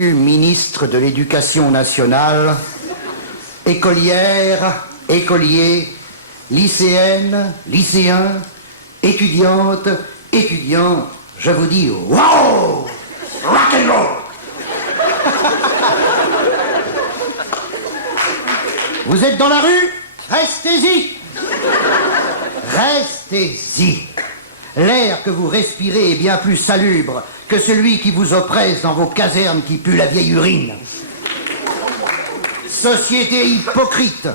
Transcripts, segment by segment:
Ministre de l'Éducation nationale, écolière, écolier, lycéenne, lycéen, étudiante, étudiant, je vous dis wow! Rock'n'roll! Vous êtes dans la rue? Restez-y! Restez-y! L'air que vous respirez est bien plus salubre que celui qui vous oppresse dans vos casernes qui puent la vieille urine. Société hypocrite.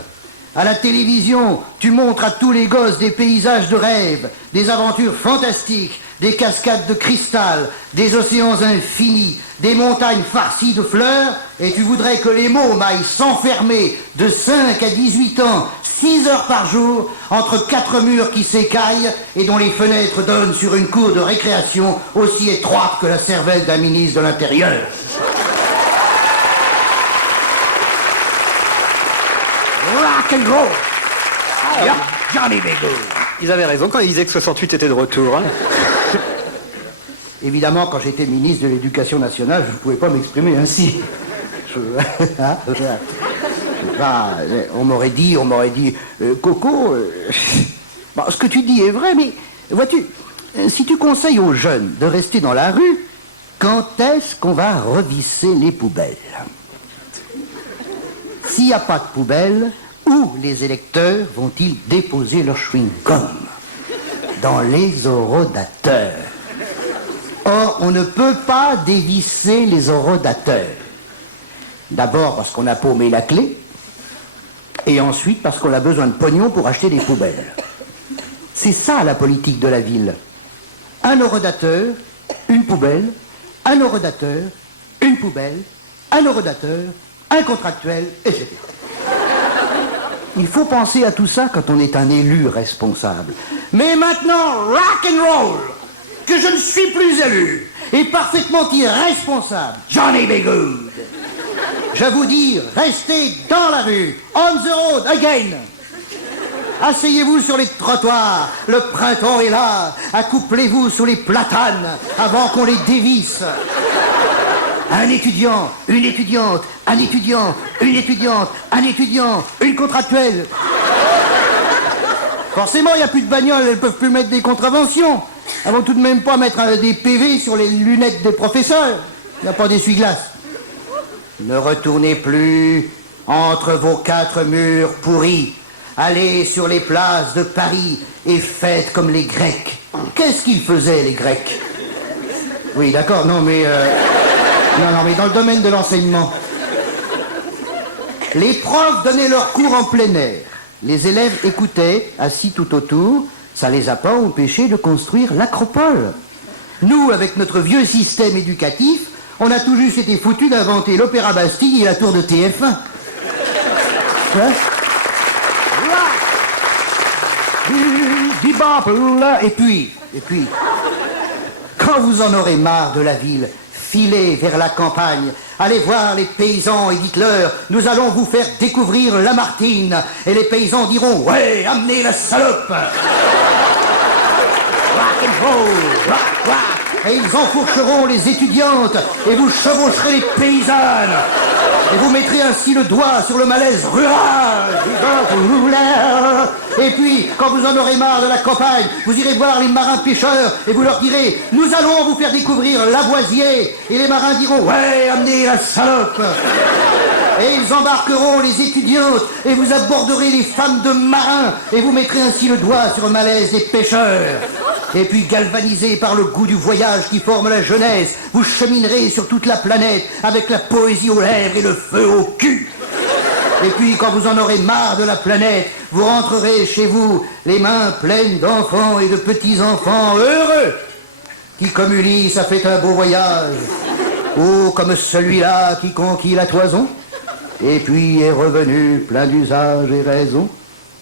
À la télévision, tu montres à tous les gosses des paysages de rêve, des aventures fantastiques, des cascades de cristal, des océans infinis, des montagnes farcies de fleurs, et tu voudrais que les mômes aillent s'enfermer de 5 à 18 ans, 6 heures par jour, entre 4 murs qui s'écaillent et dont les fenêtres donnent sur une cour de récréation aussi étroite que la cervelle d'un ministre de l'Intérieur. Rock'n'roll! Johnny B. Good. Ils avaient raison quand ils disaient que 68 était de retour. Hein. Évidemment, quand j'étais ministre de l'Éducation nationale, je ne pouvais pas m'exprimer ainsi. On m'aurait dit, Coco, bon, ce que tu dis est vrai, mais vois-tu, si tu conseilles aux jeunes de rester dans la rue, quand est-ce qu'on va revisser les poubelles? S'il n'y a pas de poubelle, où les électeurs vont-ils déposer leur chewing-gum? Dans les orodateurs. Or, on ne peut pas dévisser les orodateurs. D'abord parce qu'on a paumé la clé, et ensuite parce qu'on a besoin de pognon pour acheter des poubelles. C'est ça la politique de la ville. Un orodateur, une poubelle, un orodateur, une poubelle, un orodateur, un contractuel, etc. Il faut penser à tout ça quand on est un élu responsable. Mais maintenant, rock'n'roll, que je ne suis plus élu et parfaitement irresponsable, Johnny B. Good. Je vous dis, restez dans la rue, on the road again. Asseyez-vous sur les trottoirs, le printemps est là, accouplez-vous sous les platanes avant qu'on les dévisse. Un étudiant, une étudiante, un étudiant, une étudiante, un étudiant, une contractuelle. Forcément, il n'y a plus de bagnoles, elles ne peuvent plus mettre des contraventions. Elles vont tout de même pas mettre des PV sur les lunettes des professeurs. Il n'y a pas d'essuie-glace. Ne retournez plus entre vos 4 murs pourris. Allez sur les places de Paris et faites comme les Grecs. Qu'est-ce qu'ils faisaient, les Grecs? Oui, d'accord, non, mais dans le domaine de l'enseignement. Les profs donnaient leurs cours en plein air. Les élèves écoutaient, assis tout autour. Ça les a pas empêchés de construire l'acropole. Nous, avec notre vieux système éducatif, on a tout juste été foutus d'inventer l'Opéra Bastille et la tour de TF1. Hein? Et puis, quand vous en aurez marre de la ville, filez vers la campagne, allez voir les paysans et dites-leur, nous allons vous faire découvrir Lamartine. Et les paysans diront, ouais, amenez la salope. Rock'n'roll, rock, rock. Et ils enfourcheront les étudiantes et vous chevaucherez les paysannes. Et vous mettrez ainsi le doigt sur le malaise rural. Et puis, quand vous en aurez marre de la campagne, vous irez voir les marins pêcheurs et vous leur direz, nous allons vous faire découvrir Lavoisier. Et les marins diront, ouais, amenez la salope. Et ils embarqueront les étudiantes et vous aborderez les femmes de marins et vous mettrez ainsi le doigt sur le malaise des pêcheurs. Et puis, galvanisés par le goût du voyage qui forme la jeunesse, vous cheminerez sur toute la planète avec la poésie aux lèvres et le feu au cul. Et puis, quand vous en aurez marre de la planète, vous rentrerez chez vous, les mains pleines d'enfants et de petits-enfants heureux, qui, comme Ulysse, a fait un beau voyage, ou comme celui-là qui conquit la toison, et puis est revenu plein d'usage et raison,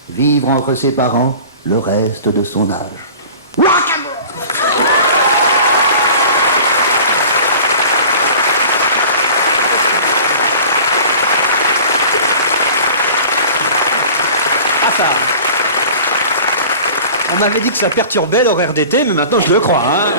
vivre entre ses parents le reste de son âge. Ah ça. On m'avait dit que ça perturbait l'horaire d'été, mais maintenant je le crois. Hein.